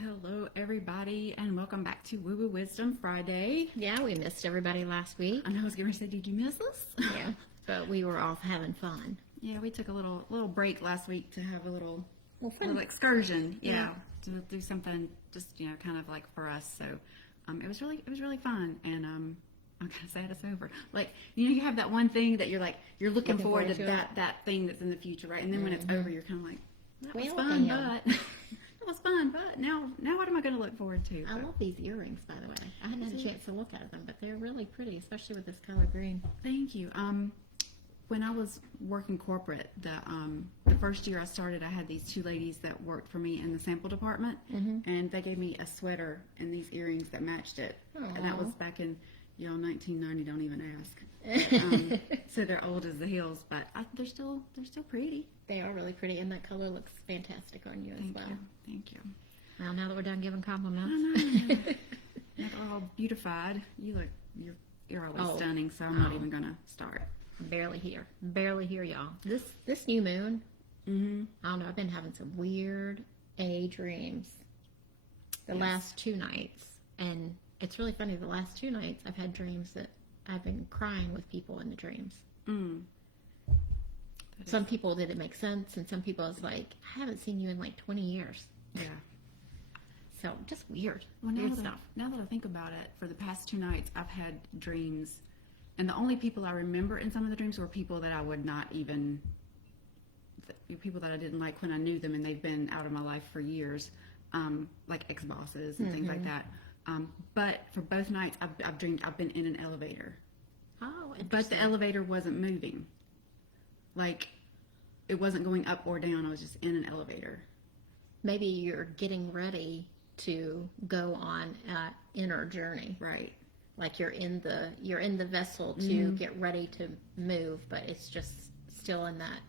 Hello, everybody, and welcome back to Woo Woo Wisdom Friday. Yeah, we missed everybody last week. I know I was going to say, did you miss us? Yeah, but we were off having fun. Yeah, we took a little break last week to have a little fun. excursion. Yeah, to do something just kind of like for us. So it was really fun, and I'm gonna say it's over. Like you have that one thing that you're looking forward to that thing that's in the future, right? And then when it's over, you're kind of like, that was fun, but. Was fun, but now what am I going to look forward to? I love these earrings, by the way. I hadn't had a chance to look at them, but they're really pretty, especially with this color green. Thank you. When I was working corporate, the first year I started, I had these two ladies that worked for me in the sample department, and they gave me a sweater and these earrings that matched it. Aww. And that was back in 1990. Don't even ask. So they're old as the hills, but they're still pretty. They are really pretty, and that color looks fantastic on you as well. Thank you. Well, now that we're done giving compliments, You're all beautified. You're always stunning. So I'm not even gonna start. Barely here, y'all. This new moon. I don't know. I've been having some weird dreams the last 2 nights, and it's really funny. The last 2 nights, I've had dreams that I've been crying with people in the dreams. Some people did it make sense, and some people was like, I haven't seen you in like 20 years. Yeah. So just weird. Well, weird stuff. Now that I think about it, for the past 2 nights, I've had dreams, and the only people I remember in some of the dreams were people that I would not even, people that I didn't like when I knew them, and they've been out of my life for years, like ex-bosses and things like that. But for both nights, I've dreamed I've been in an elevator. Oh, but the elevator wasn't moving. Like, it wasn't going up or down. I was just in an elevator. Maybe you're getting ready to go on an inner journey. Right. Like you're in the vessel to get ready to move, but it's just still in that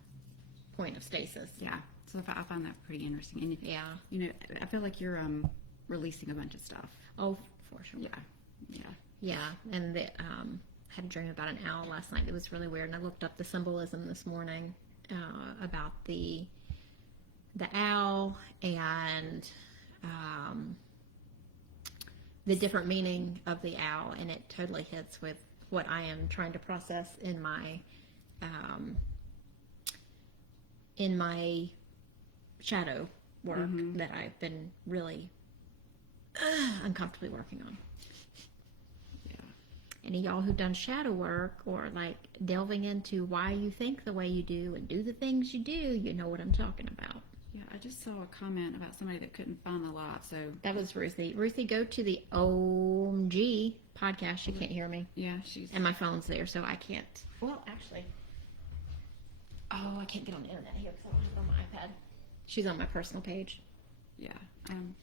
point of stasis. Yeah. So I find that pretty interesting. And yeah. I feel like you're releasing a bunch of stuff. Oh, for sure. Yeah. And had a dream about an owl last night. It was really weird, and I looked up the symbolism this morning about the owl and the different meaning of the owl, and it totally hits with what I am trying to process in my shadow work that I've been really uncomfortably working on. Any of y'all who've done shadow work or like delving into why you think the way you do and do the things you do, you know what I'm talking about. Yeah, I just saw a comment about somebody that couldn't find the lot. So that was Ruthie. Ruthie, go to the Ohm-g Podcast. She can't hear me. Yeah, and my phone's there, so I can't. Well, actually, I can't get on the internet here because I watch it on my iPad. She's on my personal page. Yeah, I'm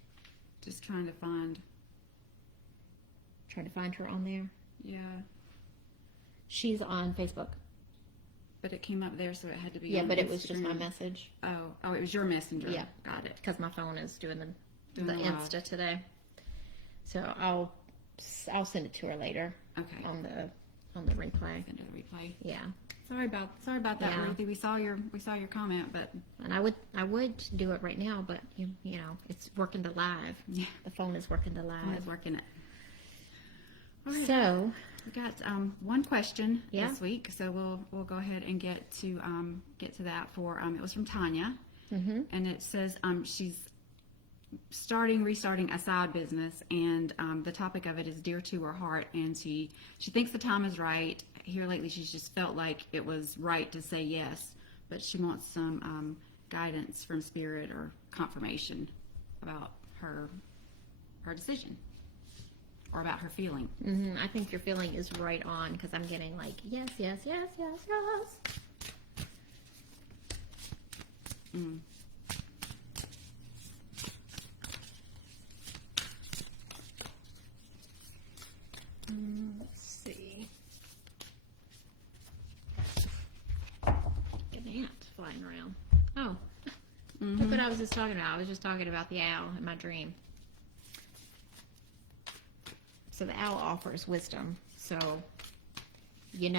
just trying to find her on there. Yeah. She's on Facebook. But it came up there, so it had to be Yeah, on but Instagram. It was just my message. Oh, it was your messenger. Yeah. Got it. Because my phone is doing the live. Insta today. So I'll send it to her later. Okay. On the replay. Send her the replay. Yeah. Sorry about that, Ruthie. We saw your comment, but and I would do it right now, but you know it's working to live. Yeah. The phone is working to live. Phone is working it. Right. So we got one question this week, so we'll go ahead and get to that. For it was from Tonia, and it says she's restarting a side business, and the topic of it is dear to her heart, and she thinks the time is right. Here lately, she's just felt like it was right to say yes, but she wants some guidance from spirit or confirmation about her decision. Or about her feeling. I think your feeling is right on because I'm getting like yes. Let's see. Get an ant flying around. Oh, look what I was just talking about. I was just talking about the owl in my dream. So the owl offers wisdom. So, and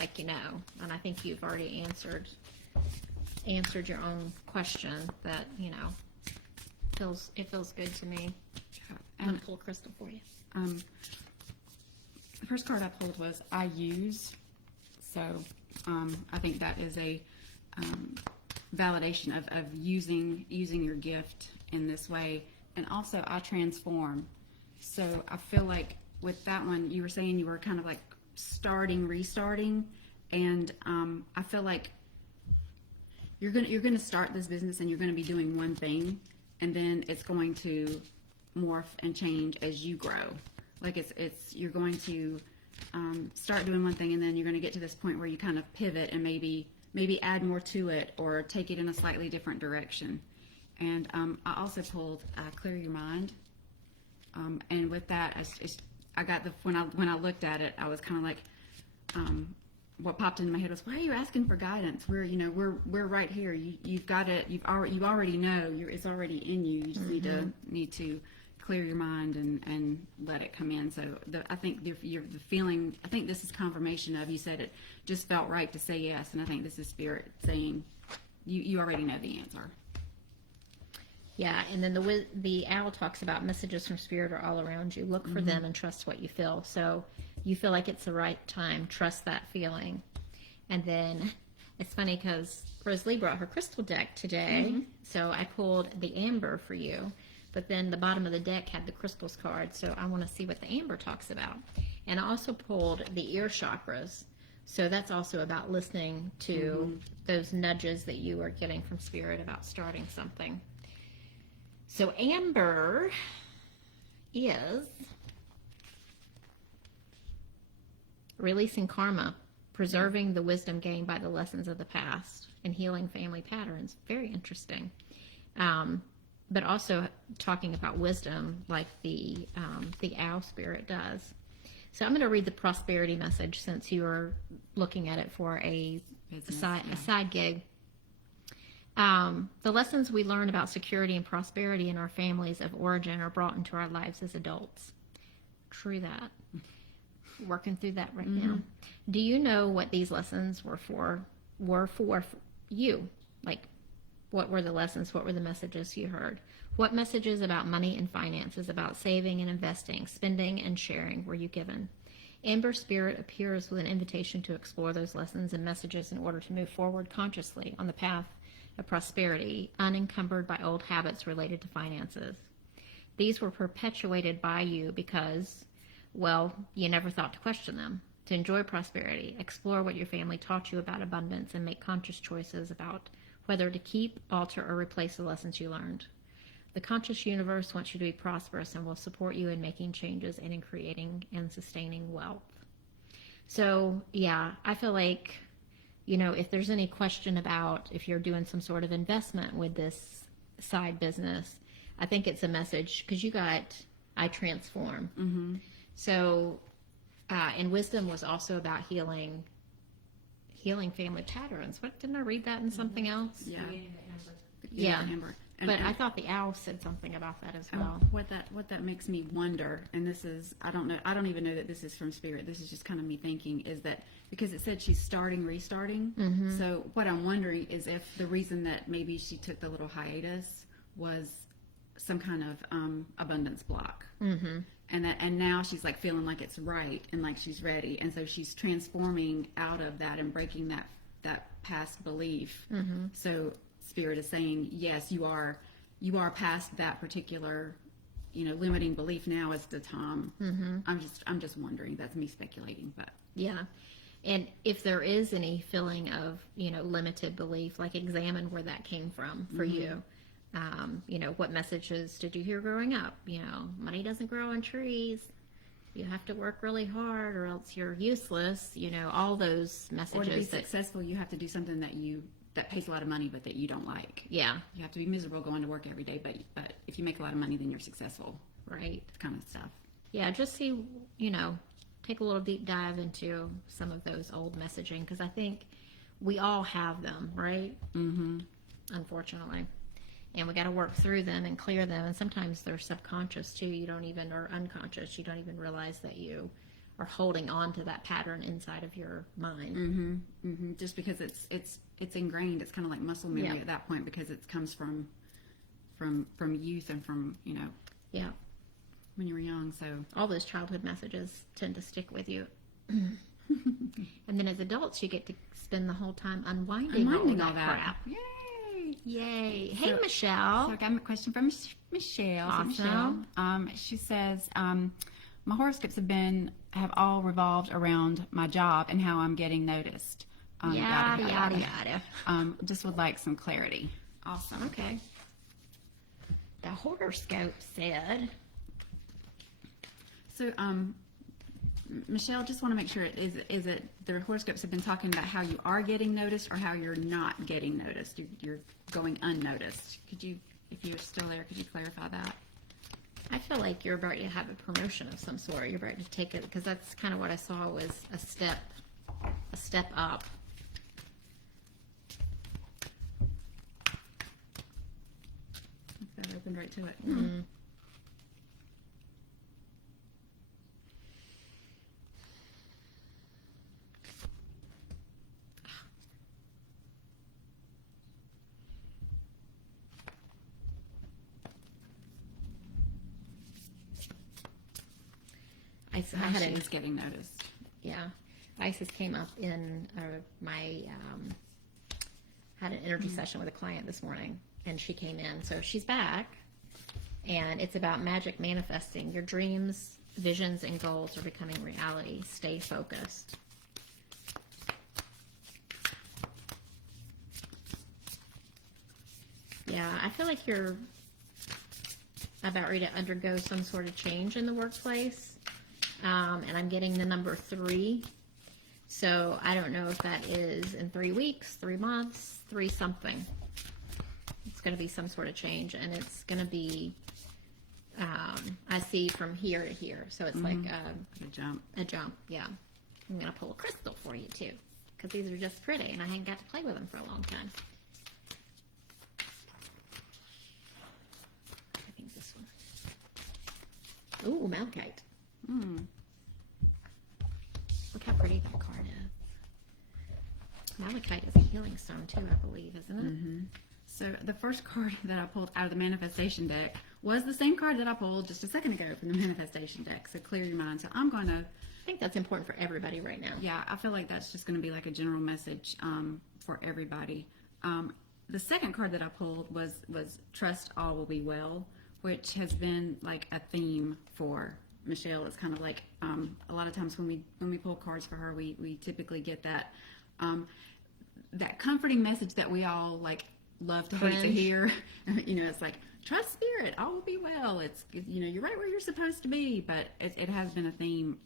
I think you've already answered answered your own question that, you know, feels good to me. I'm going to pull a crystal for you. The first card I pulled was I use. So I think that is a validation of using your gift in this way. And also I transform. So I feel like with that one, you were saying you were kind of like restarting. And I feel like you're gonna start this business and you're gonna be doing one thing, and then it's going to morph and change as you grow. Like you're going to start doing one thing, and then you're going to get to this point where you kind of pivot and maybe add more to it or take it in a slightly different direction. And I also pulled Clear Your Mind. And with that, I got when I looked at it, I was kind of like, what popped into my head was, why are you asking for guidance? We're right here. You've got it. You already know. It's already in you. You just need to clear your mind and let it come in. So I think the feeling. I think this is confirmation of, you said it just felt right to say yes, and I think this is Spirit saying you already know the answer. Yeah, and then the owl talks about messages from Spirit are all around you. Look for them and trust what you feel. So you feel like it's the right time. Trust that feeling. And then it's funny because Rosalie brought her crystal deck today. So I pulled the amber for you. But then the bottom of the deck had the crystals card. So I want to see what the amber talks about. And I also pulled the ear chakras. So that's also about listening to those nudges that you are getting from Spirit about starting something. So amber is releasing karma, preserving the wisdom gained by the lessons of the past, and healing family patterns. Very interesting. But also talking about wisdom like the owl spirit does. So I'm going to read the prosperity message since you are looking at it for a side gig. The lessons we learn about security and prosperity in our families of origin are brought into our lives as adults. True that. Working through that right now. Do you know what these lessons were for you? Like, what were the lessons? What were the messages you heard? What messages about money and finances, about saving and investing, spending and sharing were you given? Amber Spirit appears with an invitation to explore those lessons and messages in order to move forward consciously on the path of prosperity, unencumbered by old habits related to finances. These were perpetuated by you because, well, you never thought to question them. To enjoy prosperity, explore what your family taught you about abundance, and make conscious choices about whether to keep, alter, or replace the lessons you learned. The conscious universe wants you to be prosperous and will support you in making changes and in creating and sustaining wealth. So, yeah, I feel like, you know, if there's any question about if you're doing some sort of investment with this side business, I think it's a message because you got, I transform. So, and wisdom was also about healing family patterns. What, didn't I read that in something else? Yeah. Amber. But I thought the owl said something about that as well. What that makes me wonder, and this is, I don't even know that this is from Spirit. This is just kind of me thinking, is that because it said she's restarting. So what I'm wondering is if the reason that maybe she took the little hiatus was some kind of abundance block. And now she's like feeling like it's right and like she's ready, and so she's transforming out of that and breaking that past belief. So Spirit is saying, yes, you are past that particular, limiting belief. Now is the time. I'm just wondering. That's me speculating, but yeah. And if there is any feeling of limited belief, like examine where that came from for you. What messages did you hear growing up? Money doesn't grow on trees. You have to work really hard, or else you're useless. All those messages. Or to be successful, you have to do something that pays a lot of money, but that you don't like. Yeah. You have to be miserable going to work every day, but if you make a lot of money, then you're successful. Right. Kind of stuff. Yeah, just see, take a little deep dive into some of those old messaging, because I think we all have them, right? Unfortunately. And we got to work through them and clear them. And sometimes they're subconscious too. Or unconscious. You don't even realize that you are holding on to that pattern inside of your mind. Just because it's ingrained. It's kind of like muscle memory at that point, because it comes from youth and from, Yeah. when you were young. So All those childhood messages tend to stick with you. And then as adults, you get to spend the whole time unwinding all that crap. Yay. Hey, So- Michelle. So I got a question from Michelle. So Awesome. Michelle, she says, my horoscopes have all revolved around my job and how I'm getting noticed. Yada. Just would like some clarity. Awesome. Okay. The horoscope said... So, Michelle, just want to make sure, is it the horoscopes have been talking about how you are getting noticed or how you're not getting noticed? You're going unnoticed. Could you, if you're still there, could you clarify that? I feel like you're about to have a promotion of some sort. You're about to take it, because that's kind of what I saw was a step up. That opened right to it. Mm. I had She an is getting noticed. Yeah, Isis came up in my had an energy session with a client this morning, and she came in. So she's back, and it's about magic manifesting. Your dreams, visions, and goals are becoming reality. Stay focused. Yeah, I feel like you're about ready to undergo some sort of change in the workplace. And I'm getting the number 3. So I don't know if that is in 3 weeks, 3 months, 3 something. It's going to be some sort of change, and it's going to be, I see from here to here. So it's like A jump. a jump, yeah. I'm going to pull a crystal for you, too, because these are just pretty, and I haven't got to play with them for a long time. I think this one. Ooh, malachite. Look how pretty that card is. Malachite is a healing stone too, I believe, isn't it? So the first card that I pulled out of the manifestation deck was the same card that I pulled just a second ago from the manifestation deck. So clear your mind. So I'm going to, I think that's important for everybody right now. yeah, I feel like that's just going to be like a general message for everybody. The second card that I pulled was Trust All Will Be Well, which has been like a theme for Michelle. It's kind of like a lot of times when we pull cards for her, we typically get that that comforting message that we all like love to hate to Cringe. hear. It's like, trust spirit, all will be well. It's you're right where you're supposed to be. But it has been a theme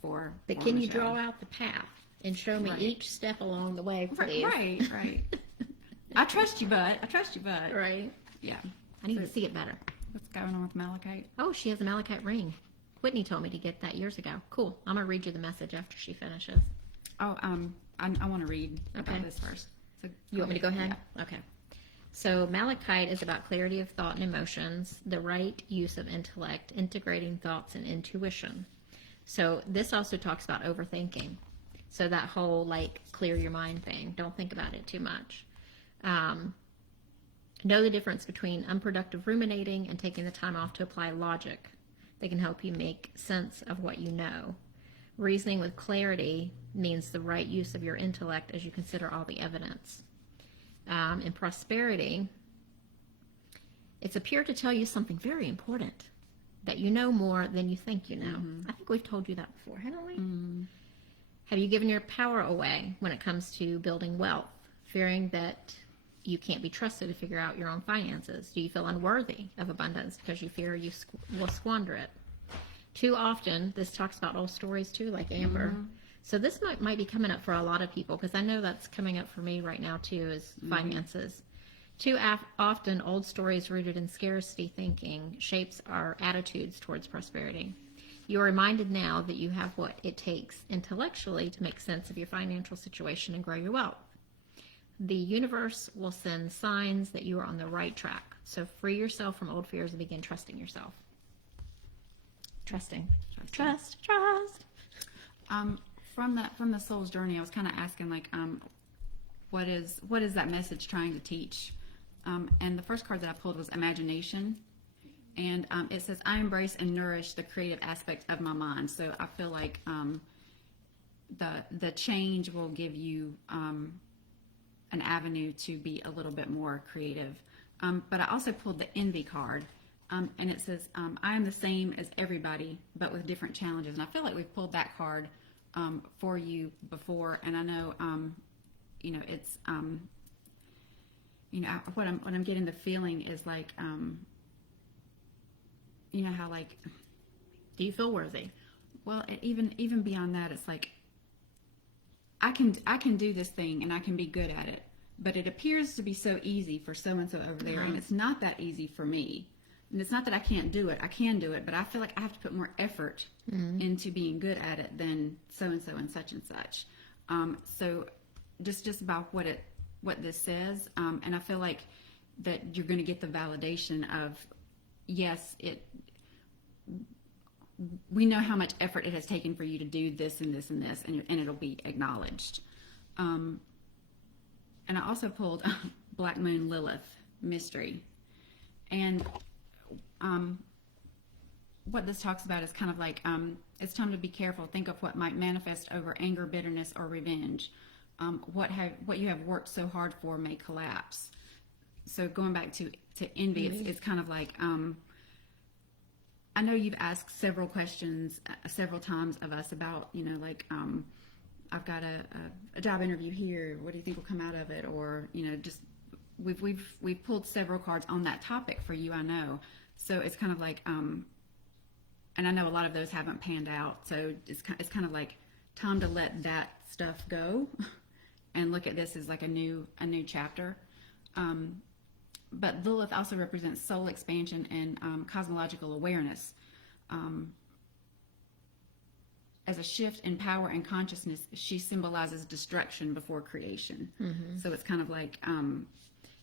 for. But for can you Michelle. draw out the path and show me Right. each step along the way, please? Right. I trust you, bud. Right. Yeah. I need to see it better. What's going on with Malachite? Oh, she has a malachite ring. Whitney told me to get that years ago. Cool. I'm going to read you the message after she finishes. Oh, I want to read Okay. about this first. So, You want me to go ahead? Okay. So malachite is about clarity of thought and emotions, the right use of intellect, integrating thoughts and intuition. So this also talks about overthinking. So that whole like clear your mind thing. Don't think about it too much. Know the difference between unproductive ruminating and taking the time off to apply logic. They can help you make sense of what you know. Reasoning with clarity means the right use of your intellect as you consider all the evidence. In prosperity, it's appeared to tell you something very important, that you know more than you think you know. I think we've told you that before, haven't we? Have you given your power away when it comes to building wealth, fearing that you can't be trusted to figure out your own finances? Do you feel unworthy of abundance because you fear you will squander it? Too often, this talks about old stories too, like Amber. So this might be coming up for a lot of people, because I know that's coming up for me right now too, is finances. Too often, old stories rooted in scarcity thinking shapes our attitudes towards prosperity. You are reminded now that you have what it takes intellectually to make sense of your financial situation and grow your wealth. The universe will send signs that you are on the right track. So free yourself from old fears and begin trusting yourself. Trust. From the soul's journey, I was kind of asking like, what is that message trying to teach? And the first card that I pulled was imagination, and it says, I embrace and nourish the creative aspect of my mind. So I feel like the change will give you an avenue to be a little bit more creative. But I also pulled the envy card, and it says, I am the same as everybody, but with different challenges. And I feel like we've pulled that card for you before, and I know, it's, what I'm getting the feeling is like, how like, Do you feel worthy? well, even beyond that, it's like, I can do this thing and I can be good at it, but it appears to be so easy for so and so over there, and it's not that easy for me. And it's not that I can't do it; I can do it, but I feel like I have to put more effort into being good at it than so and so and such. So, just about what this says, and I feel like that you're going to get the validation of, yes, we know how much effort it has taken for you to do this and this and this, and it'll be acknowledged. And I also pulled Black Moon Lilith Mystery. And what this talks about is kind of like, it's time to be careful. Think of what might manifest over anger, bitterness, or revenge. What you have worked so hard for may collapse. So going back to envy, it's kind of like, I know you've asked several questions several times of us about, I've got a job interview here. What do you think will come out of it? Or, just we've pulled several cards on that topic for you. I know. So it's kind of like, and I know a lot of those haven't panned out. So it's kind of like time to let that stuff go and look at this as like a new chapter. But Lilith also represents soul expansion and cosmological awareness. As a shift in power and consciousness, she symbolizes destruction before creation. Mm-hmm. So it's kind of like...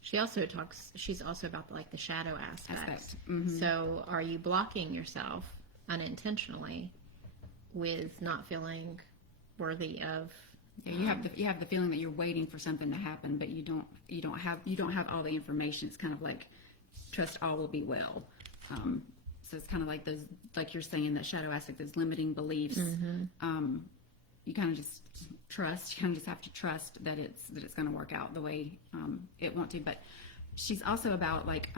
she's also about like the shadow aspect. Mm-hmm. So are you blocking yourself unintentionally with not feeling worthy of... Yeah, you have the feeling that you're waiting for something to happen, but you don't have all the information. It's kind of like, trust all will be well. So it's kind of like those, like you're saying, that shadow aspect, those limiting beliefs. Mm-hmm. You kind of just trust. You kind of just have to trust that it's going to work out the way it wants to. But she's also about like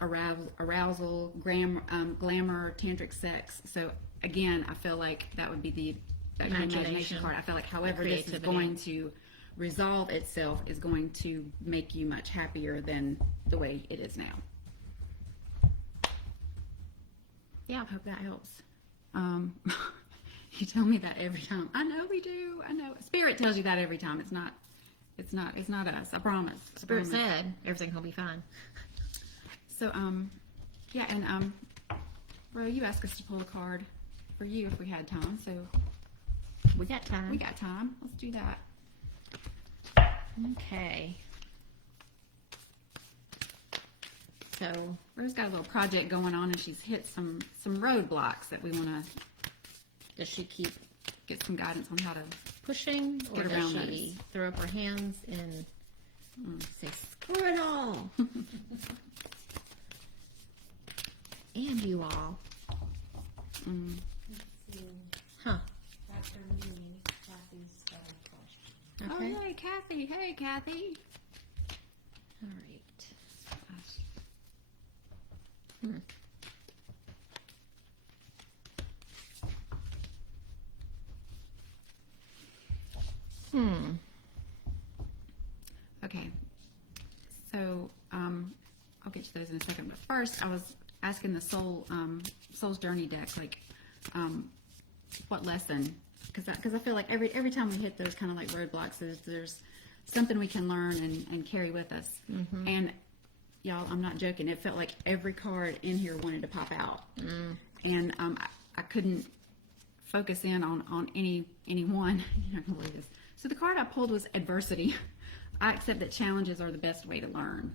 arousal, glamour, tantric sex. So again, I feel like that would be the imagination part. I feel like however this is going to resolve itself is going to make you much happier than the way it is now. Yeah, I hope that helps. You tell me that every time. I know we do. I know. Spirit tells you that every time. It's not us. I promise. Spirit said everything will be fine. So, yeah, and Ro, you asked us to pull a card for you if we had time. So we got time. We got time. Let's do that. Okay. So Ro's got a little project going on, and she's hit some roadblocks that we want to. Does she keep get some guidance on how to pushing, or get does around she those? Throw up her hands and say, "Screw it all," and you all? Huh? That's her meaning. Kathy's got a question. Okay. Oh, yay, Kathy. Hey, Kathy. All right. Okay. So, I'll get to those in a second. But first, I was asking the soul's journey deck, like, what lesson? Because I feel like every time we hit those kind of like roadblocks, there's something we can learn and carry with us. Mm-hmm. And y'all, I'm not joking. It felt like every card in here wanted to pop out, and I couldn't focus in on any one. You know what it is. So the card I pulled was adversity. I accept that challenges are the best way to learn.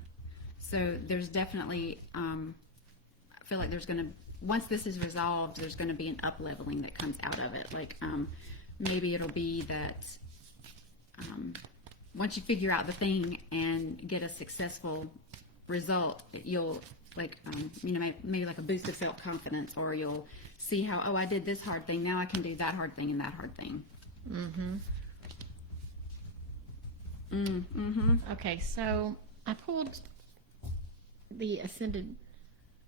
So there's definitely, I feel like there's going to once this is resolved, there's going to be an up-leveling that comes out of it. Like, maybe it'll be that once you figure out the thing and get a successful result, you'll, like, maybe like a boost of self-confidence, or you'll see how, oh, I did this hard thing, now I can do that hard thing and that hard thing. Okay, so I pulled the Ascended.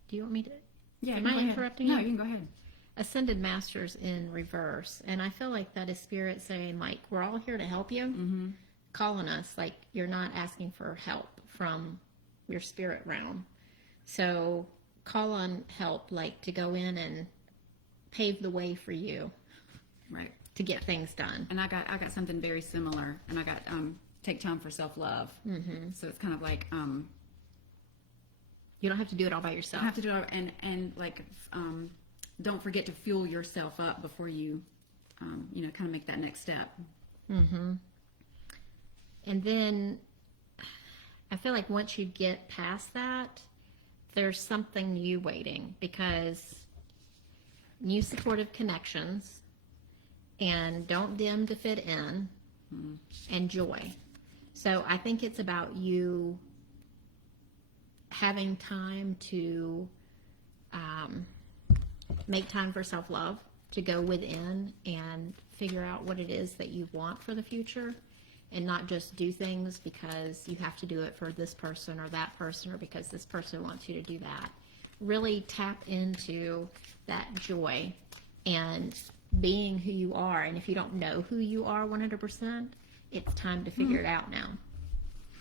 Do you want me to? Yeah. Am I interrupting you? No, you can go ahead. Ascended Masters in reverse, and I feel like that is Spirit saying, like, we're all here to help you, calling us, like, you're not asking for help from your spirit realm, so call on help, like, to go in and pave the way for you, Right. to get things done. And I got something very similar, and I got take time for self-love. So it's kind of like You don't have to do it all by you yourself. have to do it, and like don't forget to fuel yourself up before you kind of make that next step. And then I feel like once you get past that, there's something new waiting, because new supportive connections, and don't dim to fit in, and joy. So I think it's about you having time to make time for self-love, to go within and figure out what it is that you want for the future, and not just do things because you have to do it for this person or that person, or because this person wants you to do that. Really tap into that joy and being who you are. And if you don't know who you are 100%, it's time to figure it out now.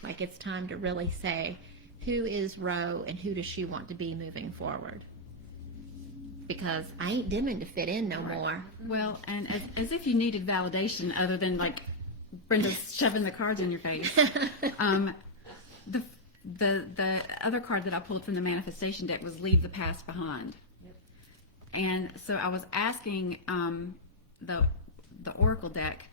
Like, it's time to really say, who is Ro and who does she want to be moving forward? Because I ain't dimming to fit in no more. Well, and as if you needed validation other than, like, Brenda's shoving the cards in your face. The other card that I pulled from the manifestation deck was leave the past behind. And so I was asking the oracle deck,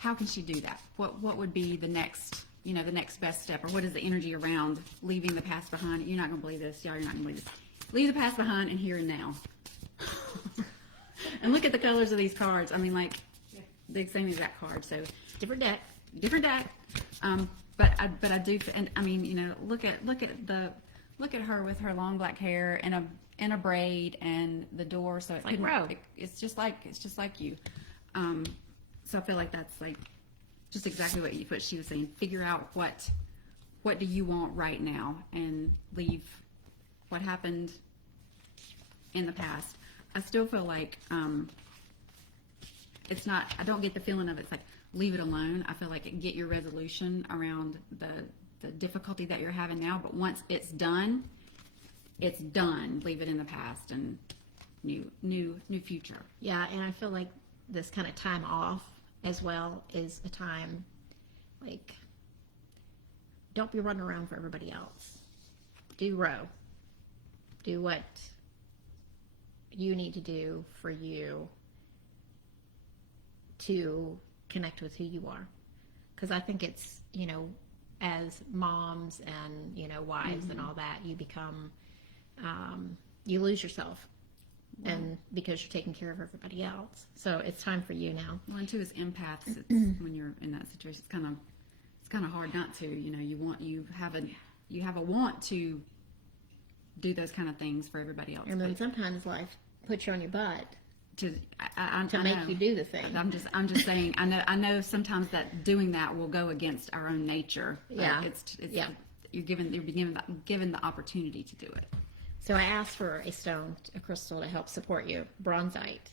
how can she do that? What would be the next, the next best step, or what is the energy around leaving the past behind? You're not gonna believe this, y'all. You're not gonna believe this. Leave the past behind and here and now. And look at the colors of these cards. I mean, like, the same exact card. So Different deck. But I do, and I mean, look at her with her long black hair and a braid and the door. So Like Ro. It's just like you. So I feel like that's like just exactly what she was saying. Figure out what do you want right now, and leave what happened in the past. I still feel like it's not. I don't get the feeling of it's like leave it alone. I feel like get your resolution around the difficulty that you're having now. But once it's done, it's done. Leave it in the past and new future. Yeah, and I feel like this kind of time off as well is a time, like, don't be running around for everybody else. Do Ro. Do what you need to do for you to connect with who you are. Because I think it's, as moms and, wives and all that, you become, you lose yourself. And because you're taking care of everybody else. So it's time for you now. Well, and too, as empaths, it's, when you're in that situation, it's kind of hard not to. You have a want to do those kind of things for everybody else. And then sometimes life puts you on your butt to make you do the thing. I'm just saying. I know sometimes that doing that will go against our own nature. Yeah. You're given the opportunity to do it. So I asked for a crystal to help support you. Bronzite.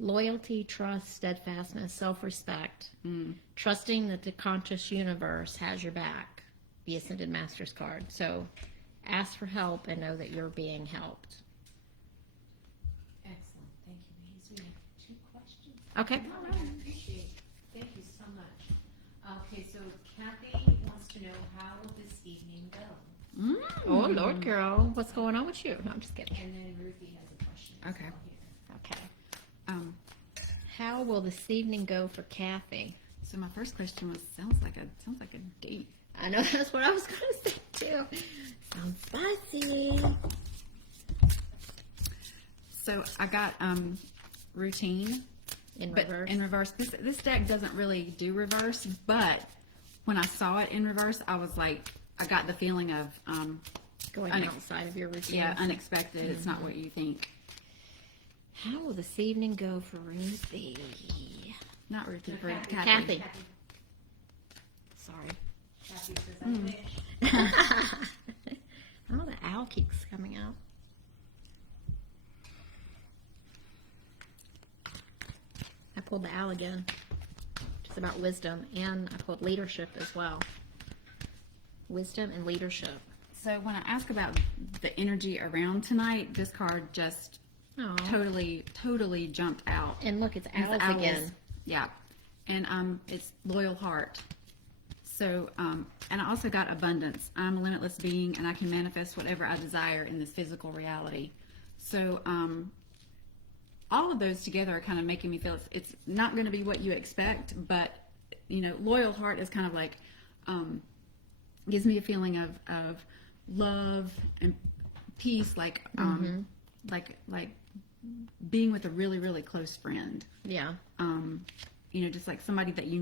Loyalty, trust, steadfastness, self-respect. Trusting that the conscious universe has your back. The Ascended Masters card. So ask for help and know that you're being helped. Excellent. Thank you, ladies. We have 2 questions. Okay. I appreciate it. Thank you so much. Okay, so Kathy wants to know, how will this evening go? Oh, Lord, girl. What's going on with you? No, I'm just kidding. And then Ruthie has a question. Okay. Here. Okay. How will this evening go for Kathy? So my first question was, sounds like a date. I know, that's what I was going to say too. Sounds spicy. So I got routine In but reverse. in reverse. This deck doesn't really do reverse, but when I saw it in reverse, I was like, I got the feeling of Going outside of your routine. yeah, unexpected. It's not what you think. How will this evening go for Ruthie? Not Ruthie, for Kathy. Kathy. Kathy. Sorry. Kathy says, I wish. Oh, the owl keeps coming out. I pulled the owl again. It's about wisdom, and I pulled leadership as well. Wisdom and leadership. So when I ask about the energy around tonight, this card just Oh. totally jumped out. And look, it's It's owls again. Yeah, and it's loyal heart. So and I also got abundance. I'm a limitless being, and I can manifest whatever I desire in this physical reality. So all of those together are kind of making me feel it's not going to be what you expect, but loyal heart is kind of like gives me a feeling of love and peace, like like being with a really close friend. Yeah. Just like somebody that you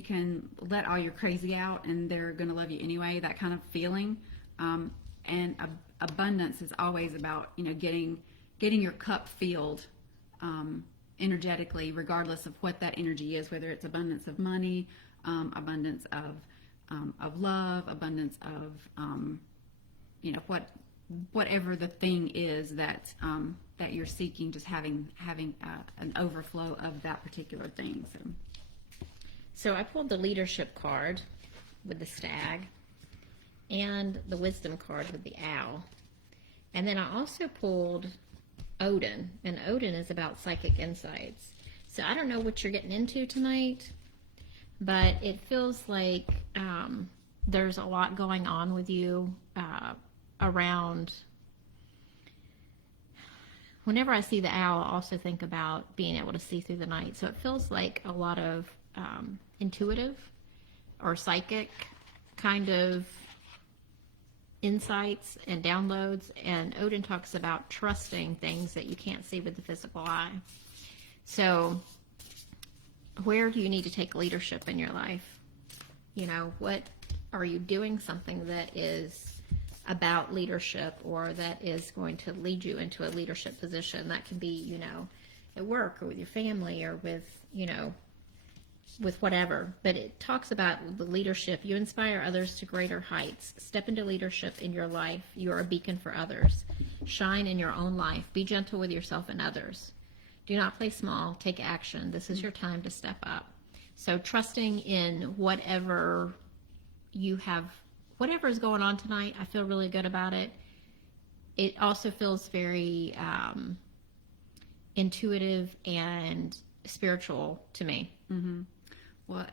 can let all your crazy out and they're going to love you anyway, that kind of feeling. And abundance is always about getting your cup filled energetically, regardless of what that energy is, whether it's abundance of money, abundance of love, abundance of whatever the thing is that you're seeking, just having an overflow of that particular thing. So I pulled the leadership card with the stag and the wisdom card with the owl. And then I also pulled Odin, and Odin is about psychic insights. So I don't know what you're getting into tonight, but it feels like there's a lot going on with you around. Whenever I see the owl, I also think about being able to see through the night. So it feels like a lot of intuitive or psychic kind of insights and downloads. And Odin talks about trusting things that you can't see with the physical eye. So where do you need to take leadership in your life? What are you doing something that is about leadership, or that is going to lead you into a leadership position? That can be, at work or with your family or with whatever. But it talks about the leadership. You inspire others to greater heights. Step into leadership in your life. You are a beacon for others. Shine in your own life. Be gentle with yourself and others. Do not play small. Take action. This is your time to step up. So trusting in whatever you have, whatever is going on tonight, I feel really good about it. It also feels very intuitive and spiritual to me. Mm-hmm. Well,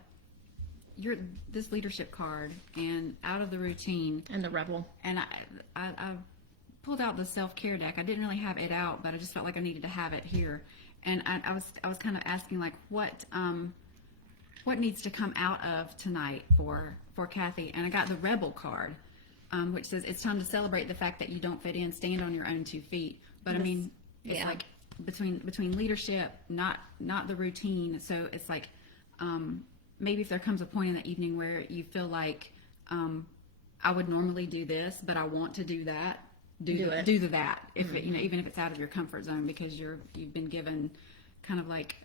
you're this leadership card and out of the routine And the rebel. and I pulled out the self-care deck. I didn't really have it out, but I just felt like I needed to have it here. And I was kind of asking like what needs to come out of tonight for Kathy. And I got the rebel card, which says it's time to celebrate the fact that you don't fit in, stand on your own 2 feet. But I mean, it's yeah. like between leadership, not the routine. So it's like maybe if there comes a point in the evening where you feel like I would normally do this, but I want to do that. Do that. If it, even if it's out of your comfort zone, because you've been given kind of like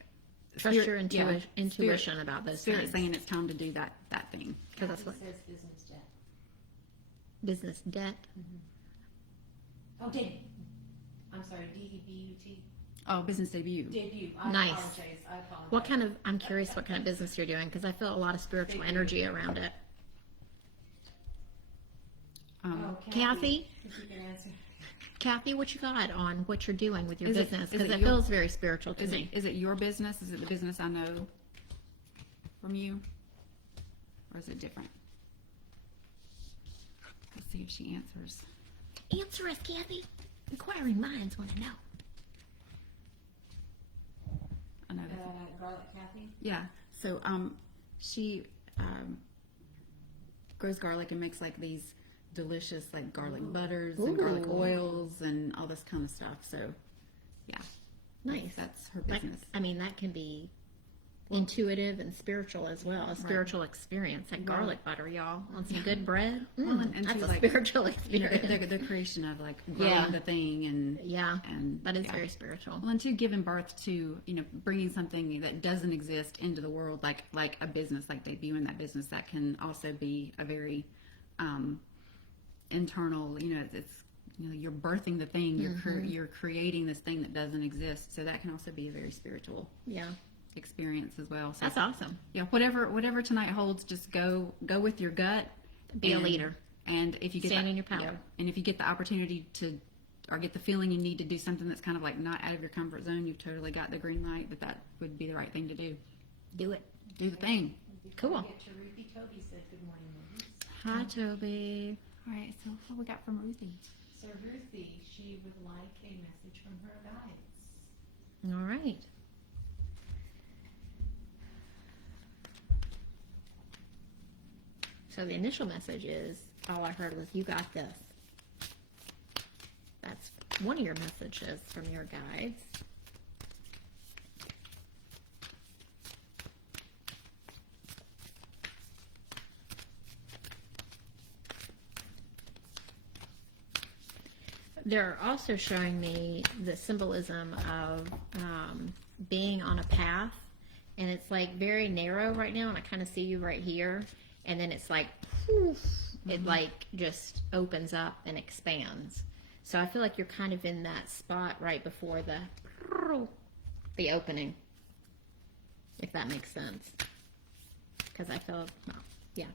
Trust your intuition about those Spirit things. saying it's time to do that thing. Because that's what It says business debt. business debt. Oh, did I'm sorry, DEBUT. Oh, business debut. Debut. I Nice. apologize. I'm curious what kind of business you're doing, because I feel a lot of spiritual energy around it. Kathy? If you can answer. Kathy, what you got on what you're doing with your Is it- business? is Because it it your- feels very spiritual to Is me. it your business? Is it the business I know from you? Or is it different? Let's see if she answers. Answer us, Kathy. Inquiring minds want to know. I know that's Garlic Kathy. yeah. So she grows garlic and makes like these delicious like garlic butters and garlic Ooh. oils and all this kind of stuff. So yeah, Nice. that's her That, business. I mean, that can be intuitive and spiritual as well. A spiritual experience. Like garlic butter, y'all, on some good bread. Well, and That's too, a like, spiritual experience. the creation of like growing Yeah. the thing and And that is yeah. very spiritual. Well, and to giving birth to, bringing something that doesn't exist into the world, like a business, like debuting that business, that can also be a very internal. It's you're birthing the thing, you're creating this thing that doesn't exist. So that can also be a very spiritual Yeah. experience as well. So That's awesome. yeah, whatever tonight holds, just go with your gut. Be a and- leader. And if you get Stand in your power. and if you get the opportunity to, or get the feeling you need to do something that's kind of like not out of your comfort zone, you've totally got the green light that would be the right thing to do. Do it. Do the thing. Before Cool. we get to Ruthie, Tovi said good morning, ladies. Hi, Toby. All right. So what we got from Ruthie? So Ruthie, she would like a message from her guides. All right. So the initial message is, all I heard was, you got this. That's one of your messages from your guides. They're also showing me the symbolism of being on a path, and it's like very narrow right now, and I kind of see you right here, and then it's like, poof, it like just opens up and expands. So I feel like you're kind of in that spot right before the opening, if that makes sense. Because I feel, well, yeah.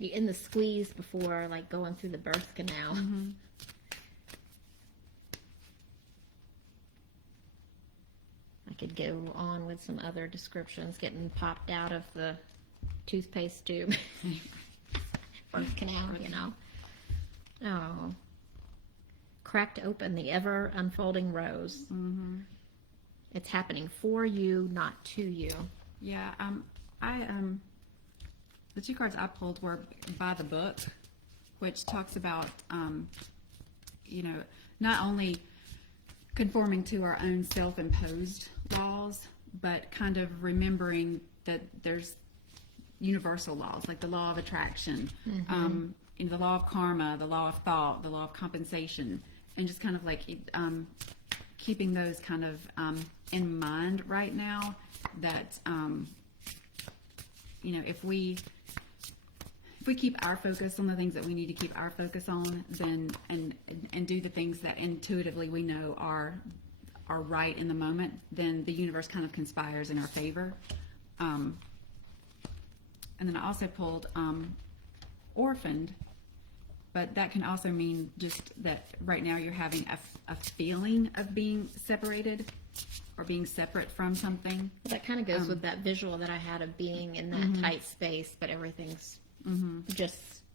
You're in the squeeze before like going through the birth canal. I could go on with some other descriptions, getting popped out of the toothpaste tube. Birth canal, Oh. Cracked open the ever unfolding rose. It's happening for you, not to you. Yeah. The two cards I pulled were by the book, which talks about, not only conforming to our own self-imposed laws, but kind of remembering that there's universal laws, like the law of attraction, the law of karma, the law of thought, the law of compensation, and just kind of like keeping those kind of in mind right now. That if we keep our focus on the things that we need to keep our focus on, then and do the things that intuitively we know are right in the moment, then the universe kind of conspires in our favor. And then I also pulled orphaned, but that can also mean just that right now you're having a feeling of being separated or being separate from something. That kind of goes with that visual that I had of being in that tight space, but everything's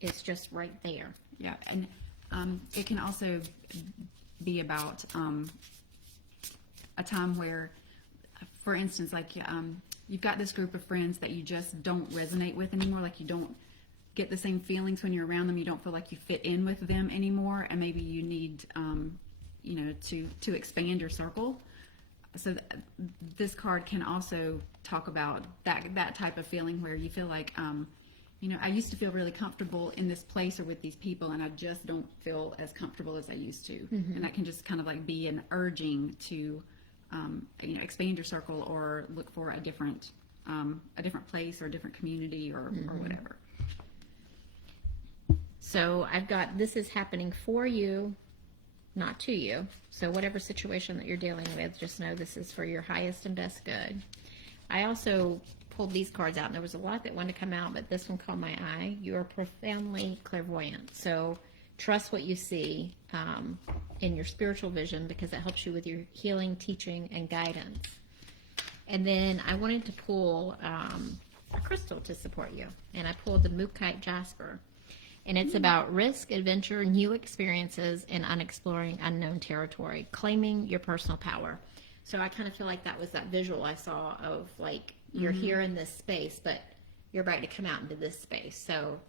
it's just right there. Yeah, and it can also be about a time where, for instance, like you've got this group of friends that you just don't resonate with anymore, like you don't get the same feelings when you're around them, you don't feel like you fit in with them anymore, and maybe you need to expand your circle. So this card can also talk about that type of feeling where you feel like I used to feel really comfortable in this place or with these people, and I just don't feel as comfortable as I used to. And that can just kind of like be an urging to expand your circle or look for a different place or a different community or whatever. So I've got, this is happening for you, not to you. So whatever situation that you're dealing with, just know this is for your highest and best good. I also pulled these cards out, and there was a lot that wanted to come out, but this one caught my eye. You are profoundly clairvoyant. So trust what you see in your spiritual vision, because it helps you with your healing, teaching, and guidance. And then I wanted to pull a crystal to support you, and I pulled the Mookaite Jasper. And it's about risk, adventure, new experiences, and unexploring unknown territory, claiming your personal power. So I kind of feel like that was that visual I saw of like, you're here in this space, but you're about to come out into this space. So,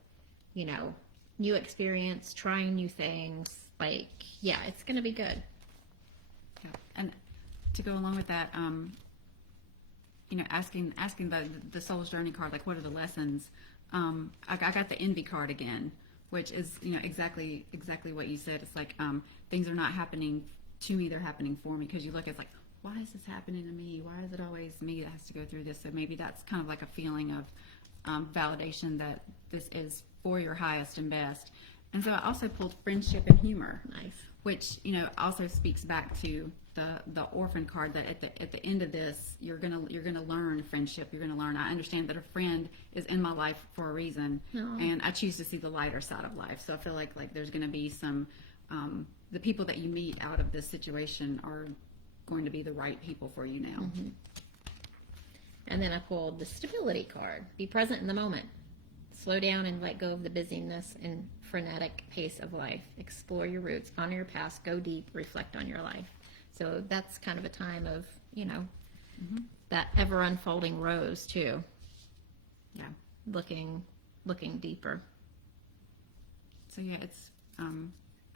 you know, new experience, trying new things. Like, yeah, it's going to be good. Yeah. And to go along with that, you know, asking the soul's journey card, like, what are the lessons? I got the envy card again, which is, you know, exactly what you said. It's like, things are not happening to me, they're happening for me. Because you look, it's like, why is this happening to me? Why is it always me that has to go through this? So maybe that's kind of like a feeling of validation that this is for your highest and best. And so I also pulled friendship and humor. Nice. Which, you know, also speaks back to the orphan card, that at the end of this, you're gonna learn friendship. You're gonna learn. I understand that a friend is in my life for a reason, and I choose to see the lighter side of life. So I feel like there's gonna be some the people that you meet out of this situation are going to be the right people for you now. Mm-hmm. And then I pulled the stability card. Be present in the moment. Slow down and let go of the busyness and frenetic pace of life. Explore your roots, honor your past, go deep, reflect on your life. So that's kind of a time of, you know, that ever unfolding rose too. Yeah. Looking deeper. So yeah, it's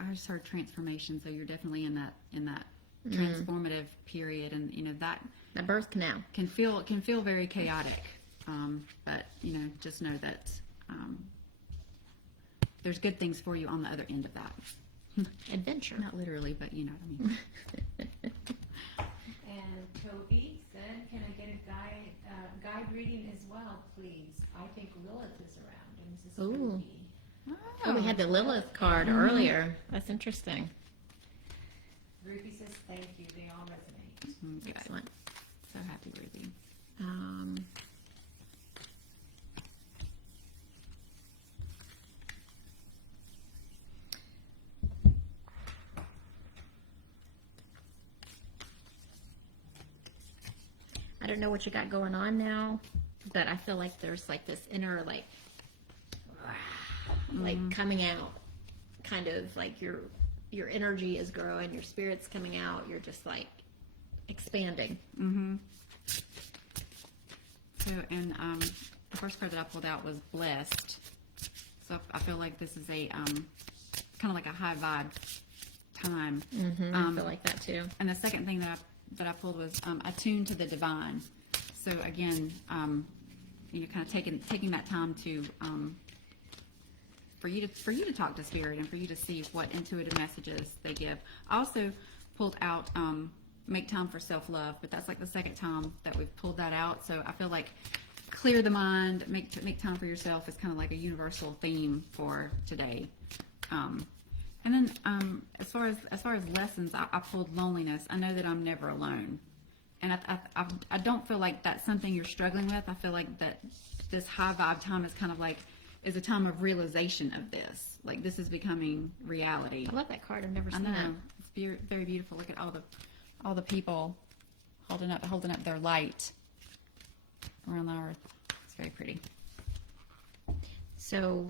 I just heard transformation. So you're definitely in that transformative period, and you know that The birth canal. can feel very chaotic. But you know, just know that there's good things for you on the other end of that. Adventure. Not literally, but you know what I mean. And Tovi said, can I get a guide reading as well, please? I think Lilith is around. And this is Ooh. Ruthie. Oh, we had the Lilith card earlier. That's interesting. Ruthie says, thank you. They all resonate. Good. Excellent. So happy, Ruthie. I don't know what you got going on now, but I feel like there's like this inner like coming out, kind of like your energy is growing, your spirit's coming out, you're just like expanding. So, and the first card that I pulled out was blessed. So I feel like this is a kind of like a high vibe time. I feel like that too. And the second thing that I pulled was attuned to the divine. So again, you kind of taking that time to for you to talk to spirit and for you to see what intuitive messages they give. I also pulled out make time for self-love, but that's like the second time that we've pulled that out. So I feel like clear the mind, make time for yourself is kind of like a universal theme for today. And then as far as lessons, I pulled loneliness. I know that I'm never alone, and I don't feel like that's something you're struggling with. I feel like that this high vibe time is kind of like is a time of realization of this. Like this is becoming reality. I love that card. I've never I seen know that. it's very beautiful. Look at all the people holding up their light around the earth. It's very pretty. So,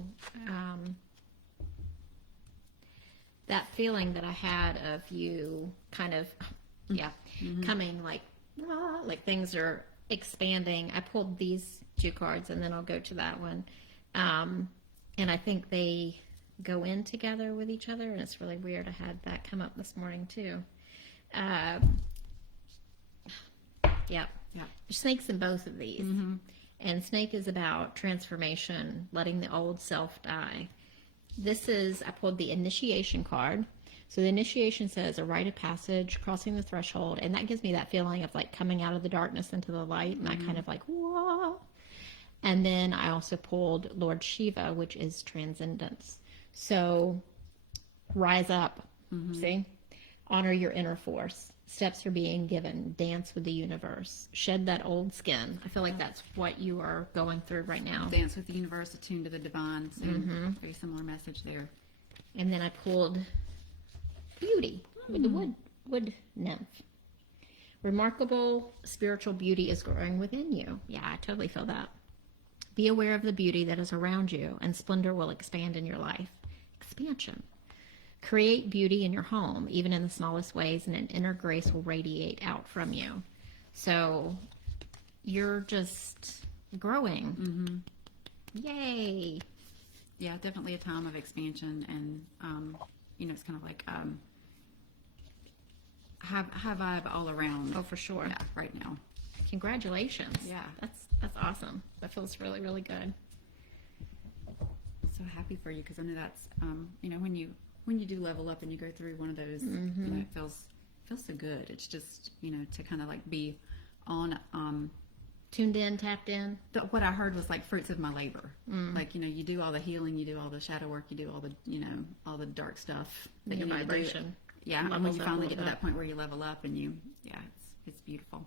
that feeling that I had of you kind of, coming like things are expanding. I pulled these two cards and then I'll go to that one. And I think they go in together with each other, and it's really weird. I had that come up this morning too. Yeah. There's snakes in both of these. And snake is about transformation, letting the old self die. I pulled the initiation card. So the initiation says a rite of passage, crossing the threshold. And that gives me that feeling of like coming out of the darkness into the light. And I kind of like, whoa. And then I also pulled Lord Shiva, which is transcendence. So rise up, see? Honor your inner force. Steps are being given. Dance with the universe. Shed that old skin. I feel like that's what you are going through right now. Dance with the universe, attuned to the divine. So very similar message there. And then I pulled beauty with the wood nymph. Remarkable spiritual beauty is growing within you. Yeah, I totally feel that. Be aware of the beauty that is around you, and splendor will expand in your life. Expansion. Create beauty in your home, even in the smallest ways, and an inner grace will radiate out from you. So you're just growing. Yay. Yeah, definitely a time of expansion, and it's kind of like high vibe all around. Oh, for sure. Yeah, right now. Congratulations. Yeah. That's awesome. That feels really, really good. So happy for you, because I know that's when you do level up and you go through one of those, it feels so good. It's just to kind of like be on Tuned in, tapped in. what I heard was like fruits of my labor. Like you do all the healing, you do all the shadow work, you do all the all the dark stuff that Your you need to do. vibration. Yeah, and when levels you up a finally little get to bit. that point where you level up and it's beautiful.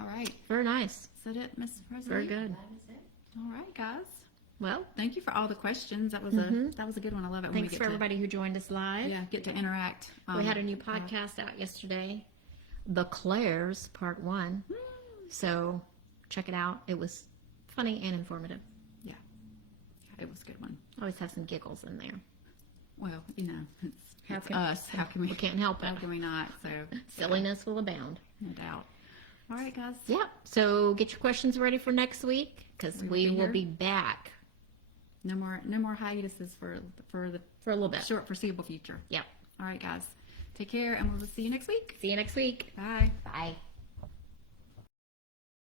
All right, Very nice. is that it, Miss Presley? Very good. That is it. All right, guys. Well, Thank you for all the questions. That was a good one. I love it when thanks we for get to everybody who joined us live. get to interact. We had a new podcast out yesterday, The Claires Part 1. So check it out. It was funny and informative. Yeah, it was a good one. Always have some giggles in there. Well, How it's can- us. How can we? We can't help How it. can we not? So Silliness will abound. no doubt. All right, guys. Yeah. So get your questions ready for next week, because we will here. be back No more hiatuses for the for a little bit. short foreseeable future. Yep. All right, guys. Take care, and we'll see you next week. See you next week. Bye. Bye.